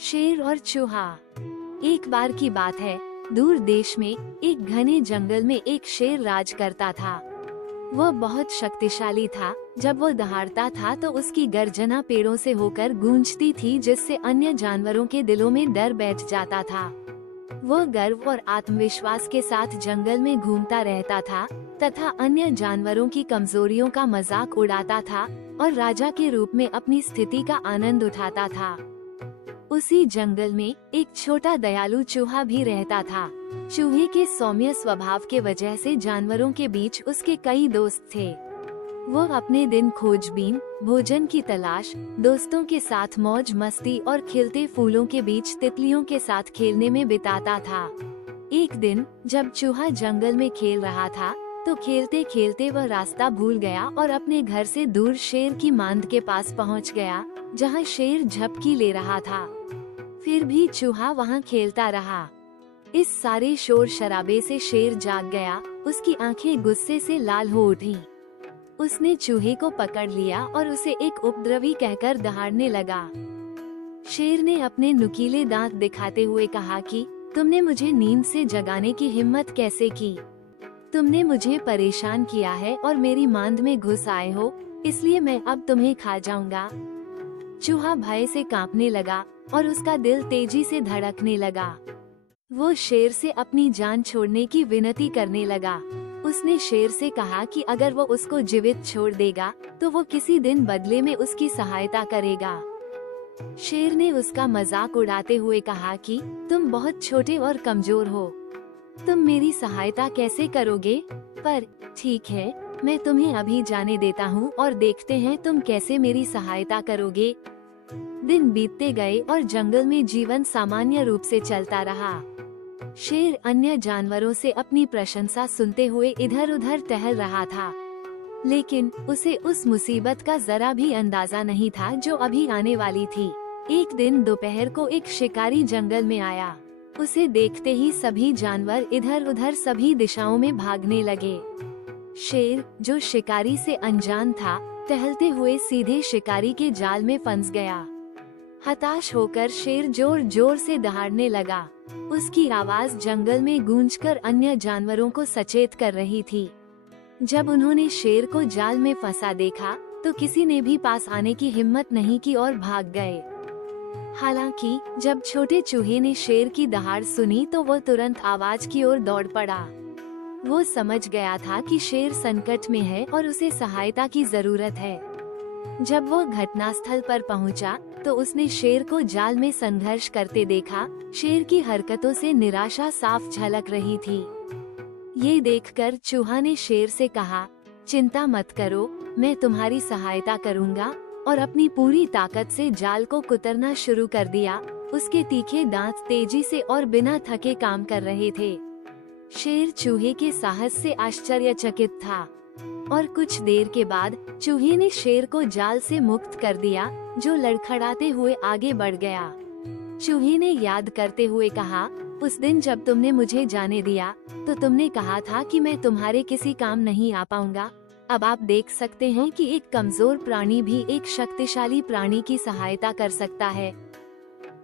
शेर और चूहा। एक बार की बात है, दूर देश में एक घने जंगल में एक शेर राज करता था। वह बहुत शक्तिशाली था। जब वो दहाड़ता था तो उसकी गर्जना पेड़ों से होकर गूंजती थी, जिससे अन्य जानवरों के दिलों में डर बैठ जाता था। वह गर्व और आत्मविश्वास के साथ जंगल में घूमता रहता था तथा अन्य जानवरों की कमजोरियों का मजाक उड़ाता था और राजा के रूप में अपनी स्थिति का आनंद उठाता था। उसी जंगल में एक छोटा दयालु चूहा भी रहता था। चूहे के सौम्य स्वभाव के वजह से जानवरों के बीच उसके कई दोस्त थे। वह अपने दिन खोजबीन, भोजन की तलाश, दोस्तों के साथ मौज मस्ती और खिलते फूलों के बीच तितलियों के साथ खेलने में बिताता था। एक दिन जब चूहा जंगल में खेल रहा था तो खेलते खेलते वह रास्ता भूल गया और अपने घर से दूर शेर की मांद के पास पहुंच गया, जहां शेर झपकी ले रहा था। फिर भी चूहा वहां खेलता रहा। इस सारे शोर शराबे से शेर जाग गया। उसकी आंखें गुस्से से लाल हो उठी। उसने चूहे को पकड़ लिया और उसे एक उपद्रवी कहकर दहाड़ने लगा। शेर ने अपने नुकीले दांत दिखाते हुए कहा कि तुमने मुझे नींद से जगाने की हिम्मत कैसे की? तुमने मुझे परेशान किया है और मेरी मांद में घुस आए हो, इसलिए मैं अब तुम्हें खा जाऊंगा। चूहा भय से कांपने लगा और उसका दिल तेजी से धड़कने लगा। वो शेर से अपनी जान छोड़ने की विनती करने लगा। उसने शेर से कहा कि अगर वो उसको जीवित छोड़ देगा तो वो किसी दिन बदले में उसकी सहायता करेगा। शेर ने उसका मजाक उड़ाते हुए कहा कि तुम बहुत छोटे और कमजोर हो, तुम मेरी सहायता कैसे करोगे? पर ठीक है, मैं तुम्हें अभी जाने देता हूँ और देखते हैं तुम कैसे मेरी सहायता करोगे। दिन बीतते गए और जंगल में जीवन सामान्य रूप से चलता रहा। शेर अन्य जानवरों से अपनी प्रशंसा सुनते हुए इधर उधर टहल रहा था, लेकिन उसे उस मुसीबत का जरा भी अंदाजा नहीं था जो अभी आने वाली थी। एक दिन दोपहर को एक शिकारी जंगल में आया। उसे देखते ही सभी जानवर इधर उधर सभी दिशाओं में भागने लगे। शेर, जो शिकारी से अनजान था, टहलते हुए सीधे शिकारी के जाल में फंस गया। हताश होकर शेर जोर जोर से दहाड़ने लगा। उसकी आवाज जंगल में गूंजकर अन्य जानवरों को सचेत कर रही थी। जब उन्होंने शेर को जाल में फंसा देखा तो किसी ने भी पास आने की हिम्मत नहीं की और भाग गए। हालांकि जब छोटे चूहे ने शेर की दहाड़ सुनी तो वो तुरंत आवाज की ओर दौड़ पड़ा। वो समझ गया था कि शेर संकट में है और उसे सहायता की जरूरत है। जब वो घटनास्थल पर पहुंचा तो उसने शेर को जाल में संघर्ष करते देखा। शेर की हरकतों से निराशा साफ झलक रही थी। ये देखकर चूहा ने शेर से कहा, चिंता मत करो, मैं तुम्हारी सहायता करूंगा, और अपनी पूरी ताकत से जाल को कुतरना शुरू कर दिया। उसके तीखे दांत तेजी से और बिना थके काम कर रहे थे। शेर चूहे के साहस से आश्चर्यचकित था और कुछ देर के बाद चूहे ने शेर को जाल से मुक्त कर दिया, जो लड़खड़ाते हुए आगे बढ़ गया। चूहे ने याद करते हुए कहा, उस दिन जब तुमने मुझे जाने दिया तो तुमने कहा था कि मैं तुम्हारे किसी काम नहीं आ पाऊंगा। अब आप देख सकते हैं कि एक कमजोर प्राणी भी एक शक्तिशाली प्राणी की सहायता कर सकता है।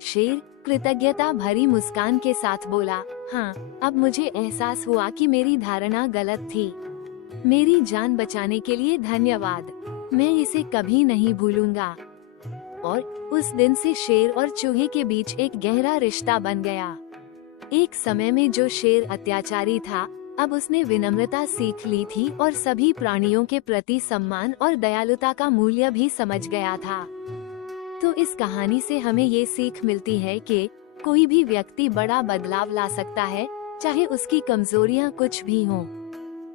शेर कृतज्ञता भरी मुस्कान के साथ बोला, हाँ, अब मुझे एहसास हुआ कि मेरी धारणा गलत थी। मेरी जान बचाने के लिए धन्यवाद, मैं इसे कभी नहीं भूलूंगा। और उस दिन से शेर और चूहे के बीच एक गहरा रिश्ता बन गया। एक समय में जो शेर अत्याचारी था, अब उसने विनम्रता सीख ली थी और सभी प्राणियों के प्रति सम्मान और दयालुता का मूल्य भी समझ गया था। तो इस कहानी से हमें ये सीख मिलती है कि कोई भी व्यक्ति बड़ा बदलाव ला सकता है, चाहे उसकी कमजोरियां कुछ भी हों।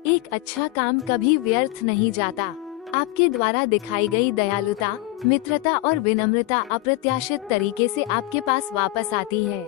एक अच्छा काम कभी व्यर्थ नहीं जाता। आपके द्वारा दिखाई गई दयालुता, मित्रता और विनम्रता अप्रत्याशित तरीके से आपके पास वापस आती है।